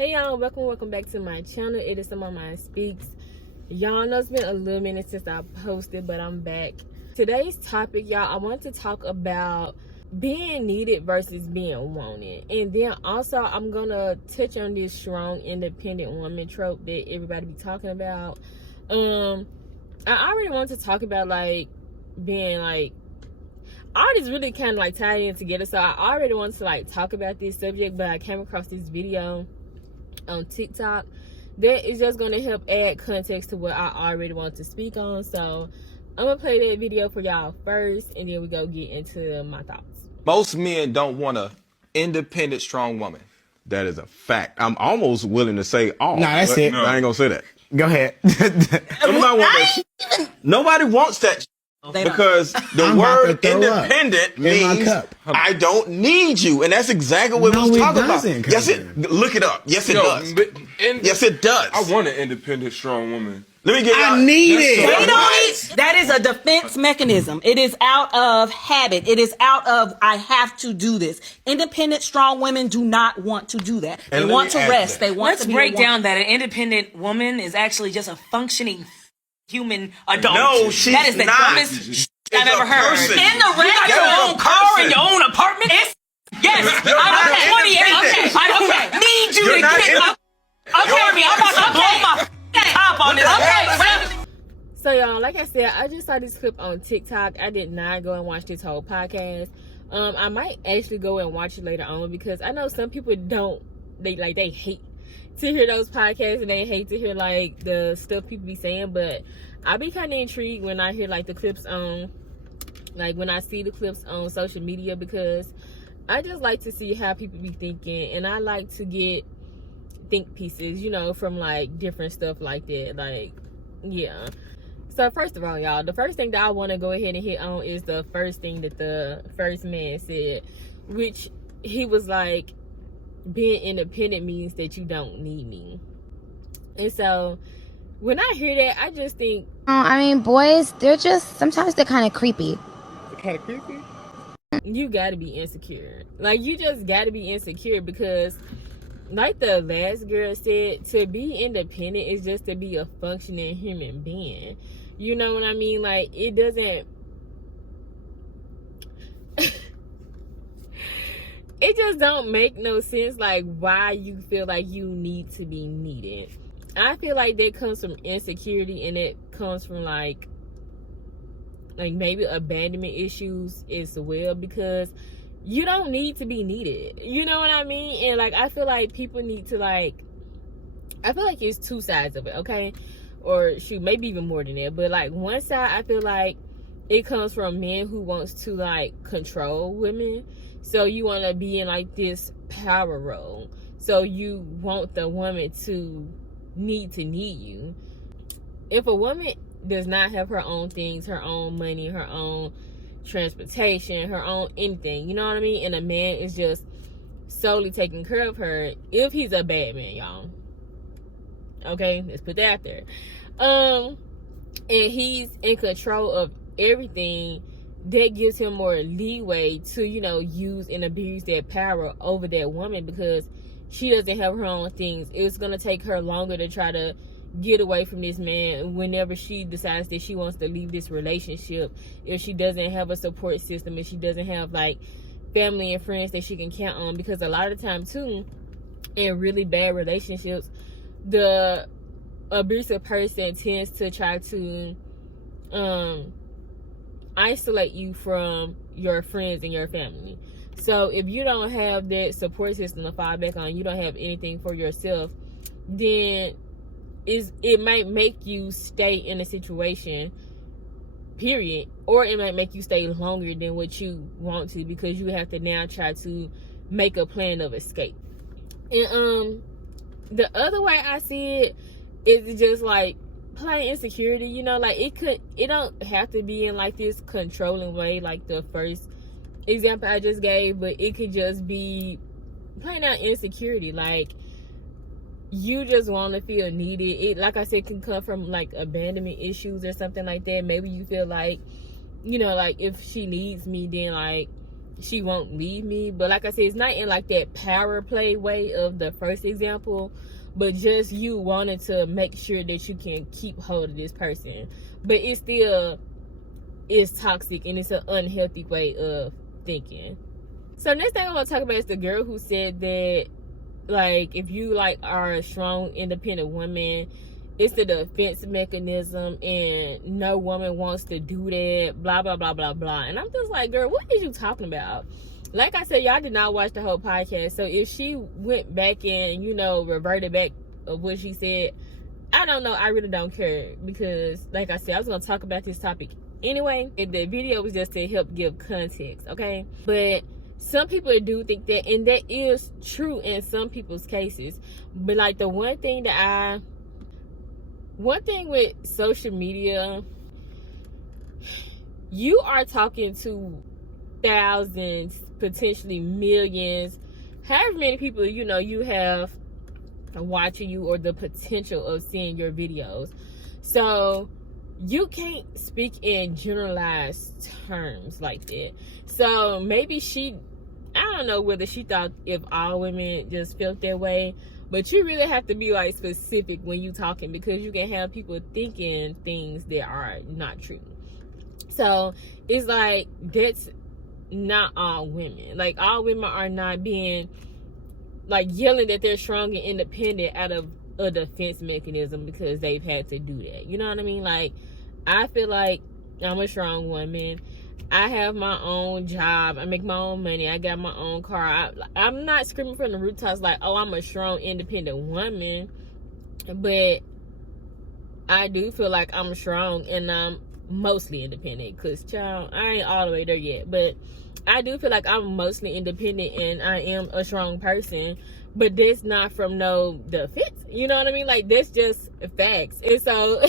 Hey y'all, welcome back to my channel. It is Some of My Speaks. Y'all know it's been a little minute since I posted, but I'm back. Today's topic, y'all, I want to talk about being needed versus being wanted. And then also I'm gonna touch on this strong independent woman trope that everybody be talking about. I already want to talk about being all this really kind of tied in together. So I already want to talk about this subject, but I came across this video on TikTok that is just going to help add context to what I already want to speak on. So I'm gonna play that video for y'all first, and then we go get into my thoughts. Most men don't want a independent, strong woman. That is a fact. I'm almost willing to say all. Nah, that's it. I ain't gonna say that. Go ahead. Nobody wants that because the I'm word about to throw up independent in my means cup. I don't need you, and that's exactly what No, we was it talking about. doesn't, Yes, cousin. look it up. Yes, it does. Yes, it does. I want an independent, strong woman. Let me get y'all. I need it. We don't need, that is a defense mechanism. It is out of habit. It is out of, I have to do this. Independent, strong women do not want to do that. They And let want me to add rest. that. They want Let's to be break a woman. down that an independent woman is actually just a functioning human adult. No, she's that is the not. dumbest She's I've a ever heard. person. In the rest, you got your own car and your own apartment. Yes, I'm 28. I don't need you to get up. Okay, I'm about to blow my top on this. Okay, So y'all, like I said, I just saw this clip on TikTok. I did not go and watch this whole podcast. I might actually go and watch it later on, because I know some people they hate to hear those podcasts, and they hate to hear the stuff people be saying. But I be kind of intrigued when I hear the clips on, when I see the clips on social media, because I just like to see how people be thinking, and I like to get think pieces, from different stuff like that. Yeah. So first of all, y'all, the first thing that I want to go ahead and hit on is the first thing that the first man said, which he was like, being independent means that you don't need me. And so when I hear that, I just think, I mean, boys, sometimes they're kind of creepy. Kind of creepy. you gotta be insecure. You just gotta be insecure, because like the last girl said, to be independent is just to be a functioning human being. You know what I mean? It doesn't it just don't make no sense why you feel like you need to be needed. I feel like that comes from insecurity, and it comes from maybe abandonment issues as well, because you don't need to be needed. You know what I mean? And I feel like people need to I feel like it's two sides of it, okay? Or shoot, maybe even more than that. But one side, I feel like it comes from men who wants to control women. So you want to be in this power role. So you want the woman to need you. If a woman does not have her own things, her own money, her own transportation, her own anything, you know what I mean, and a man is just solely taking care of her, if he's a bad man, y'all, okay, let's put that out there, and he's in control of everything, that gives him more leeway to use and abuse that power over that woman, because she doesn't have her own things. It's gonna take her longer to try to get away from this man whenever she decides that she wants to leave this relationship, if she doesn't have a support system, if she doesn't have family and friends that she can count on. Because a lot of time too, in really bad relationships, the abusive person tends to try to isolate you from your friends and your family. So if you don't have that support system to fall back on, you don't have anything for yourself, then it might make you stay in a situation, period, or it might make you stay longer than what you want to, because you have to now try to make a plan of escape. And the other way I see it is just plain insecurity, it don't have to be in this controlling way like the first example I just gave, but it could just be plain out insecurity. You just want to feel needed. It, like I said, can come from abandonment issues or something like that. Maybe you feel if she needs me, then she won't leave me. But like I said, it's not in like that power play way of the first example, but just you wanting to make sure that you can keep hold of this person. But it still is toxic, and it's an unhealthy way of thinking. So next thing I want to talk about is the girl who said that, like, if you like are a strong, independent woman, it's the defense mechanism, and no woman wants to do that, blah blah blah blah blah. And I'm just like, girl, what is you talking about? Like I said, y'all did not watch the whole podcast, so if she went back and, you know, reverted back of what she said, I don't know. I really don't care, because like I said, I was gonna talk about this topic anyway. The video was just to help give context, okay? But some people do think that, and that is true in some people's cases. But like the one thing with social media, you are talking to thousands, potentially millions, however many people, you know, you have watching you or the potential of seeing your videos. So you can't speak in generalized terms like that. So maybe I don't know whether she thought if all women just felt that way, but you really have to be like specific when you talking, because you can have people thinking things that are not true. So it's like, that's not all women. Like, all women are not being like yelling that they're strong and independent out of a defense mechanism because they've had to do that. You know what I mean? Like, I feel like I'm a strong woman. I have my own job. I make my own money. I got my own car. I'm not screaming from the rooftops like, oh, I'm a strong, independent woman. But I do feel like I'm strong, and I'm mostly independent. Because, child, I ain't all the way there yet. But I do feel like I'm mostly independent, and I am a strong person. But that's not from no defense. You know what I mean? Like, that's just facts. And so...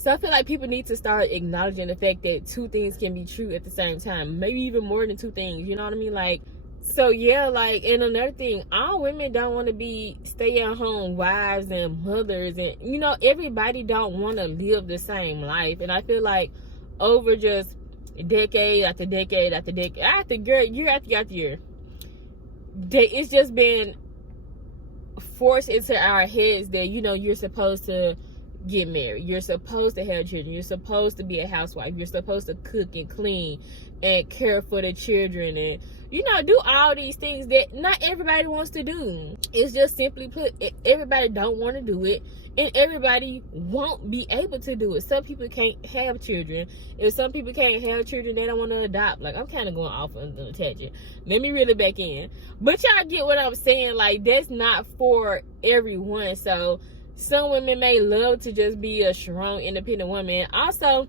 So I feel like people need to start acknowledging the fact that two things can be true at the same time. Maybe even more than two things. You know what I mean? Like, so yeah, like, and another thing, all women don't want to be stay-at-home wives and mothers. And, you know, everybody don't want to live the same life. And I feel like over just decade after decade after decade, year after year, it's just been forced into our heads that, you know, you're supposed to get married, you're supposed to have children, you're supposed to be a housewife, you're supposed to cook and clean and care for the children, and, you know, do all these things that not everybody wants to do. It's just simply put, everybody don't want to do it, and everybody won't be able to do it. Some people can't have children. If some people can't have children, they don't want to adopt. Like, I'm kind of going off on the tangent. Let me reel it back in. But y'all get what I'm saying. Like, that's not for everyone. So some women may love to just be a strong, independent woman. Also,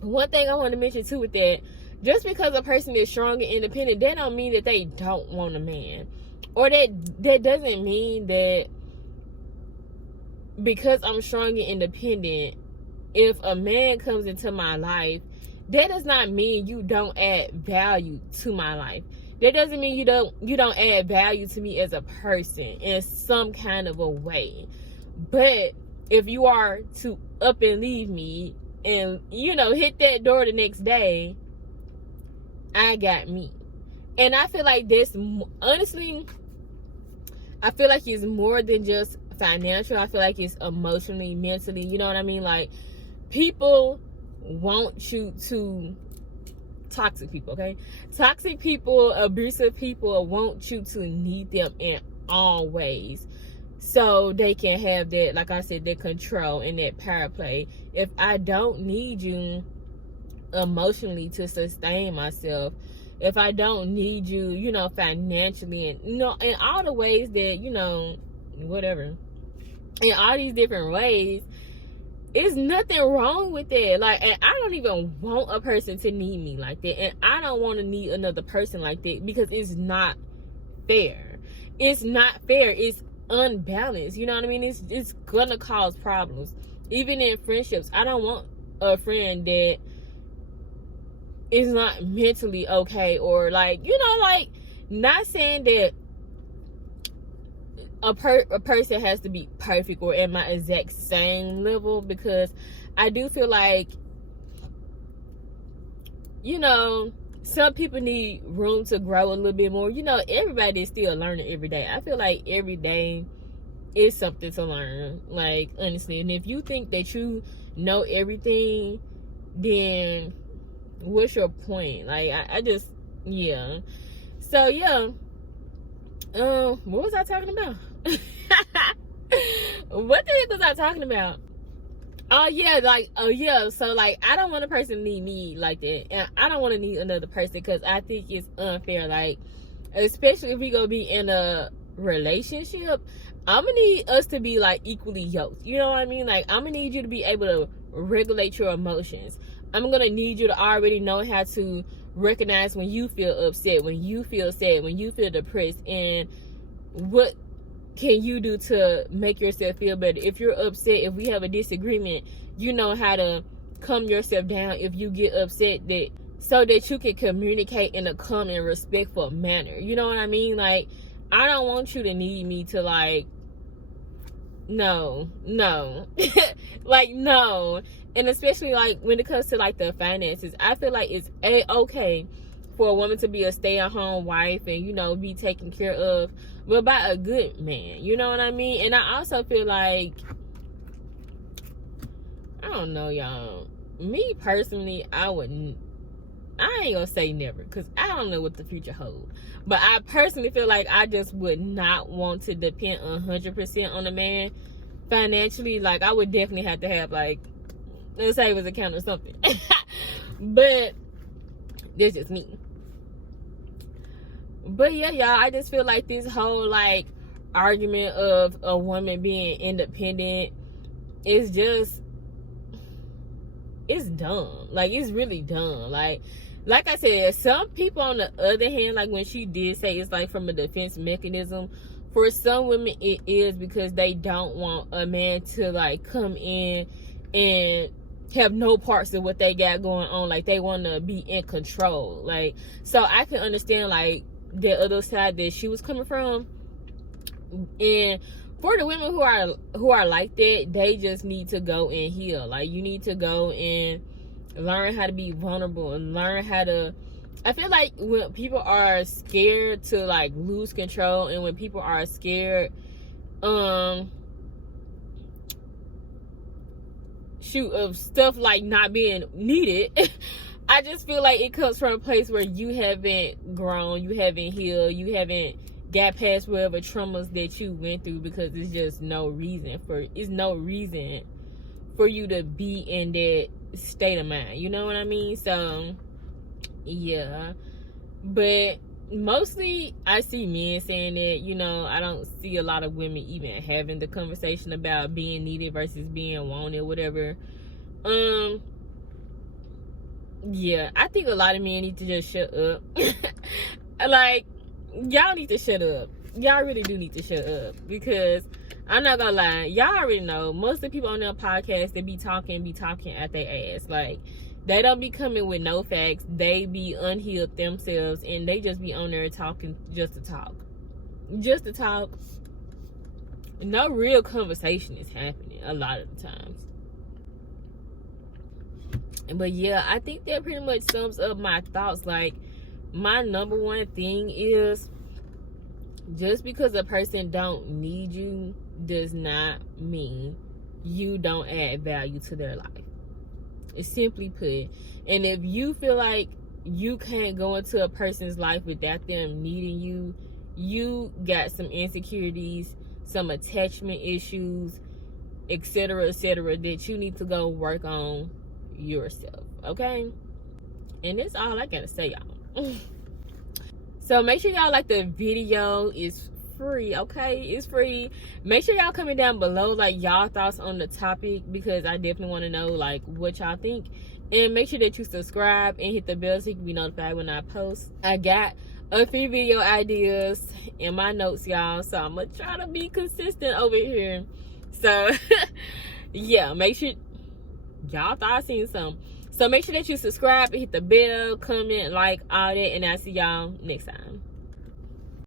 one thing I want to mention too with that, just because a person is strong and independent, that don't mean that they don't want a man. Or that doesn't mean that because I'm strong and independent, if a man comes into my life, that does not mean you don't add value to my life. That doesn't mean you don't add value to me as a person in some kind of a way. But if you are to up and leave me and, you know, hit that door the next day, I got me. And I feel like this, honestly, I feel like it's more than just financial. I feel like it's emotionally, mentally, you know what I mean? Like, people want you to, toxic people, okay? Toxic people, abusive people want you to need them in all ways, so they can have that, like I said, that control and that power play. If I don't need you emotionally to sustain myself, if I don't need you, you know, financially, and, you know, in all the ways that, you know, whatever, in all these different ways, there's nothing wrong with that. Like, and I don't even want a person to need me like that, and I don't want to need another person like that, because it's not fair. It's not fair. It's unbalanced. You know what I mean? It's gonna cause problems. Even in friendships, I don't want a friend that is not mentally okay, or, like, you know, like, not saying that a person has to be perfect or at my exact same level, because I do feel like, you know, some people need room to grow a little bit more. You know, everybody is still learning every day. I feel like every day is something to learn, like, honestly. And if you think that you know everything, then what's your point? Like, I just, yeah. So, yeah. What was I talking about? What the heck was I talking about? Oh yeah, so like, I don't want a person to need me like that, and I don't want to need another person, because I think it's unfair. Like, especially if we gonna be in a relationship, I'm gonna need us to be like equally yoked. You know what I mean? Like, I'm gonna need you to be able to regulate your emotions. I'm gonna need you to already know how to recognize when you feel upset, when you feel sad, when you feel depressed, and what can you do to make yourself feel better. If you're upset, if we have a disagreement, you know how to calm yourself down if you get upset, that so that you can communicate in a calm and respectful manner. You know what I mean? Like, I don't want you to need me to, like, no. Like, no. And especially, like, when it comes to, like, the finances, I feel like it's okay for a woman to be a stay-at-home wife and, you know, be taken care of, but by a good man. You know what I mean? And I also feel like, I don't know, y'all. Me, personally, I ain't gonna say never, because I don't know what the future holds. But I personally feel like I just would not want to depend 100% on a man financially. Like, I would definitely have to have, like, a savings account or something. But that's just me. But yeah, y'all, I just feel like this whole, like, argument of a woman being independent is just, it's dumb. Like, it's really dumb. Like I said, some people on the other hand, like when she did say it's like from a defense mechanism, for some women it is because they don't want a man to, like, come in and have no parts of what they got going on. Like, they want to be in control. Like, so I can understand, like, the other side that she was coming from. And for the women who are like that, they just need to go and heal. Like, you need to go and learn how to be vulnerable and learn how to, I feel like when people are scared to, like, lose control, and when people are scared of stuff like not being needed, I just feel like it comes from a place where you haven't grown, you haven't healed, you haven't got past whatever traumas that you went through, because it's just no reason for you to be in that state of mind. You know what I mean? So yeah, but mostly I see men saying that. You know, I don't see a lot of women even having the conversation about being needed versus being wanted, whatever. Yeah, I think a lot of men need to just shut up. Like, y'all need to shut up. Y'all really do need to shut up, because I'm not gonna lie, y'all already know most of the people on their podcast, they be talking at their ass. Like, they don't be coming with no facts. They be unhealed themselves, and they just be on there talking just to talk. No real conversation is happening a lot of the times. But yeah, I think that pretty much sums up my thoughts. Like, my number one thing is, just because a person don't need you does not mean you don't add value to their life. It's simply put. And if you feel like you can't go into a person's life without them needing you, you got some insecurities, some attachment issues, etc., that you need to go work on yourself, okay? And that's all I gotta say, y'all. So make sure y'all like the video. Is free, okay? It's free. Make sure y'all comment down below, like, y'all thoughts on the topic, because I definitely want to know, like, what y'all think. And make sure that you subscribe and hit the bell so you can be notified when I post. I got a few video ideas in my notes, y'all, so I'm gonna try to be consistent over here. So yeah, make sure y'all thought I seen some. So make sure that you subscribe and hit the bell, comment, like, all that, and I'll see y'all next time.